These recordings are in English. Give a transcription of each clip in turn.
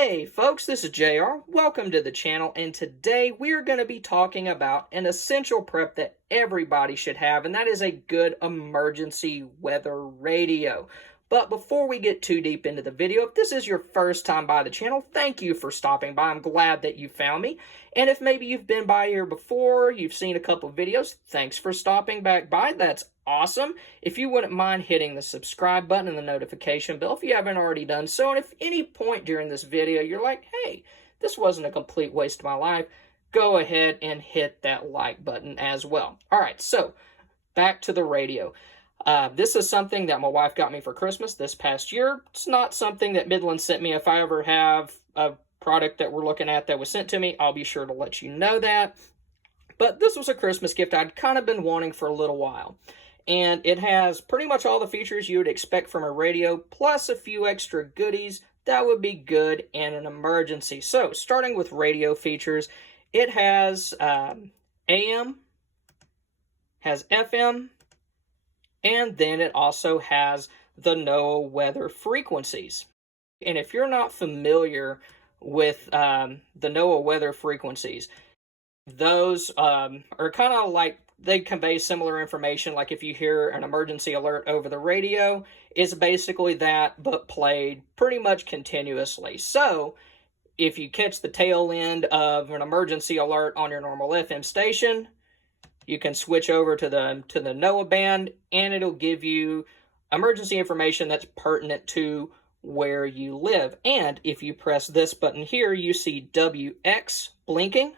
Hey folks, this is JR. Welcome to the channel, and today we're going to be talking about an essential prep that everybody should have, and that is a good emergency weather radio. But before we get too deep into the video, if this is your first time by the channel, thank you for stopping by. I'm glad that you found me. And if maybe you've been by here before, you've seen a couple videos, thanks for stopping back by. That's awesome. If you wouldn't mind hitting the subscribe button and the notification bell if you haven't already done so. And if any point during this video you're like, hey, this wasn't a complete waste of my life, go ahead and hit that like button as well. All right, so back to the radio. This is something that my wife got me for Christmas this past year. It's not something that Midland sent me. If I ever have a product that we're looking at that was sent to me, I'll be sure to let you know that. But this was a Christmas gift I'd kind of been wanting for a little while. And it has pretty much all the features you would expect from a radio, plus a few extra goodies that would be good in an emergency. So, starting with radio features, it has AM, has FM, and then it also has the NOAA weather frequencies. And if you're not familiar with the NOAA weather frequencies, those are kind of like, they convey similar information. Like if you hear an emergency alert over the radio, it's basically that, but played pretty much continuously. So if you catch the tail end of an emergency alert on your normal FM station, you can switch over to the NOAA band, and it'll give you emergency information that's pertinent to where you live. And if you press this button here, you see WX blinking.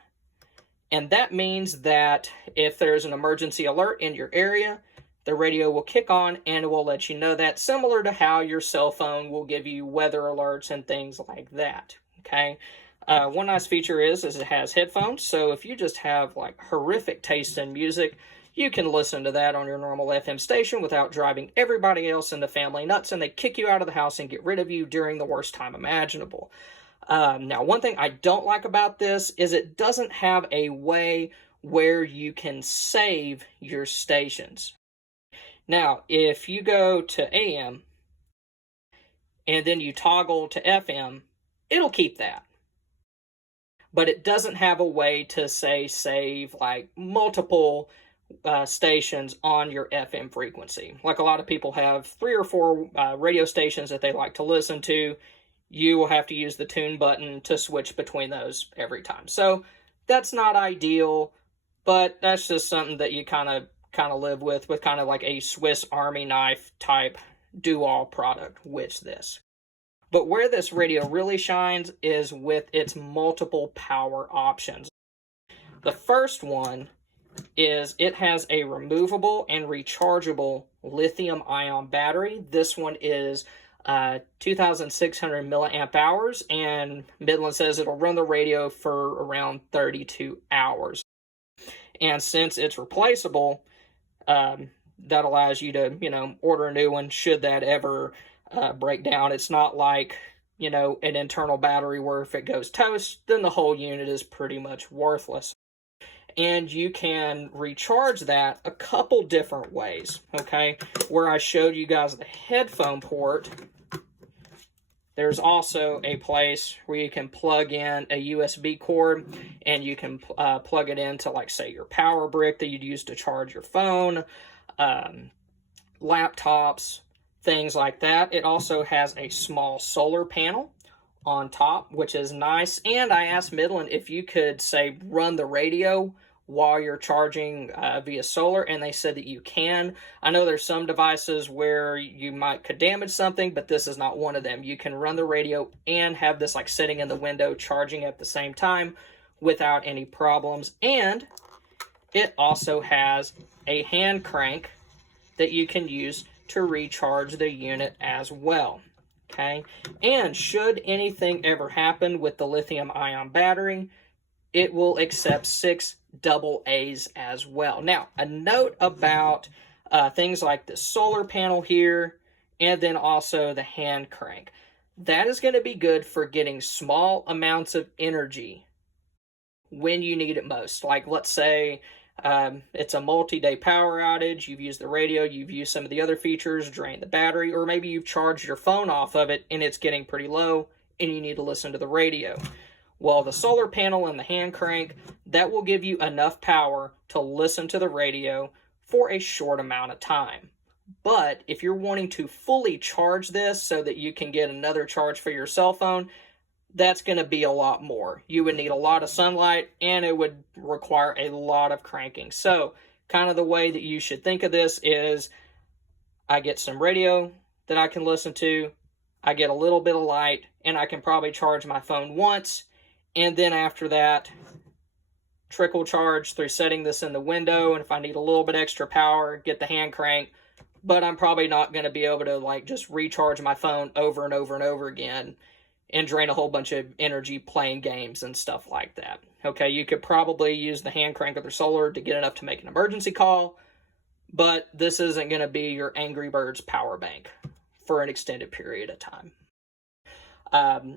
And that means that if there's an emergency alert in your area, the radio will kick on and it will let you know that, similar to how your cell phone will give you weather alerts and things like that. Okay. One nice feature is it has headphones. So if you just have like horrific taste in music, you can listen to that on your normal FM station without driving everybody else in the family nuts, and they kick you out of the house and get rid of you during the worst time imaginable. Now, one thing I don't like about this is it doesn't have a way where you can save your stations. Now, if you go to AM and then you toggle to FM, it'll keep that. But it doesn't have a way to, say, save like multiple stations on your FM frequency. Like a lot of people have 3 or 4 radio stations that they like to listen to. You will have to use the tune button to switch between those every time. So that's not ideal, but that's just something that you kind of live with kind of like a Swiss Army knife type do-all product with this. But where this radio really shines is with its multiple power options. The first one is it has a removable and rechargeable lithium-ion battery. This one is 2,600 milliamp hours, and Midland says it'll run the radio for around 32 hours. And since it's replaceable, that allows you to, order a new one should that ever break down. It's not like, an internal battery where if it goes toast, then the whole unit is pretty much worthless. And you can recharge that a couple different ways, okay? Where I showed you guys the headphone port, there's also a place where you can plug in a USB cord, and you can plug it into, like, say, your power brick that you'd use to charge your phone, laptops, things like that. It also has a small solar panel on top, which is nice. And I asked Midland if you could, say, run the radio while you're charging via solar, and they said that you can. I know there's some devices where you could damage something, but this is not one of them. You can run the radio and have this like sitting in the window charging at the same time without any problems. And it also has a hand crank that you can use to recharge the unit as well. Okay, and should anything ever happen with the lithium-ion battery, it will accept 6 AA's as well. Now, a note about things like the solar panel here, and then also the hand crank. That is going to be good for getting small amounts of energy when you need it most. Like, let's say it's a multi-day power outage, you've used the radio, you've used some of the other features, drained the battery, or maybe you've charged your phone off of it and it's getting pretty low. and you need to listen to the radio. Well, the solar panel and the hand crank, that will give you enough power to listen to the radio for a short amount of time. But if you're wanting to fully charge this so that you can get another charge for your cell phone, that's going to be a lot more. You would need a lot of sunlight, and it would require a lot of cranking. So kind of the way that you should think of this is I get some radio that I can listen to, I get a little bit of light, and I can probably charge my phone once, and then after that, trickle charge through setting this in the window, and if I need a little bit extra power, get the hand crank. But I'm probably not going to be able to like just recharge my phone over and over and over again and drain a whole bunch of energy playing games and stuff like that. Okay, you could probably use the hand crank or the solar to get enough to make an emergency call, but this isn't going to be your Angry Birds power bank for an extended period of time.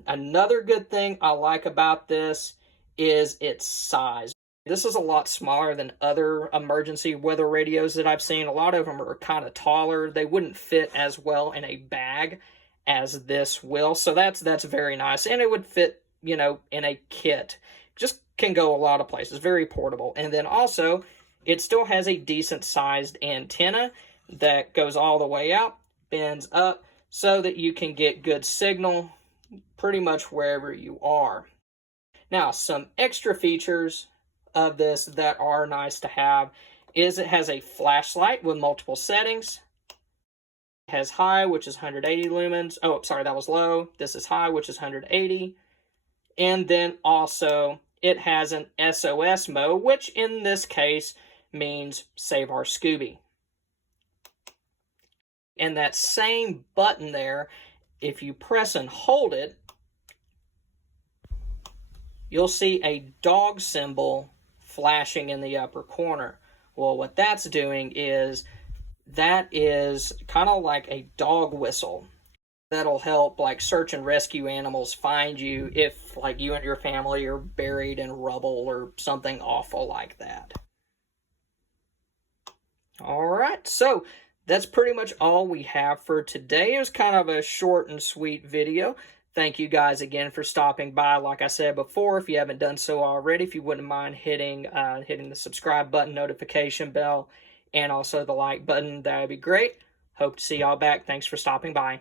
Another good thing I like about this is its size. This is a lot smaller than other emergency weather radios that I've seen. A lot of them are kind of taller. They wouldn't fit as well in a bag as this will. So that's very nice. And it would fit, you know, in a kit. Just can go a lot of places. Very portable. And then also, it still has a decent sized antenna that goes all the way out, bends up, so that you can get good signal pretty much wherever you are. Now, some extra features of this that are nice to have is it has a flashlight with multiple settings. It has high, which is 180 lumens. Oh, sorry, that was low. This is high, which is 180. And then also it has an SOS mode, which in this case means Save Our Scooby. And that same button there, if you press and hold it, you'll see a dog symbol flashing in the upper corner. Well, what that's doing is that is kind of like a dog whistle that'll help like search and rescue animals find you if like you and your family are buried in rubble or something awful like that. All right, so that's pretty much all we have for today. It was kind of a short and sweet video. Thank you guys again for stopping by. Like I said before, if you haven't done so already, if you wouldn't mind hitting the subscribe button, notification bell, and also the like button, that would be great. Hope to see y'all back. Thanks for stopping by.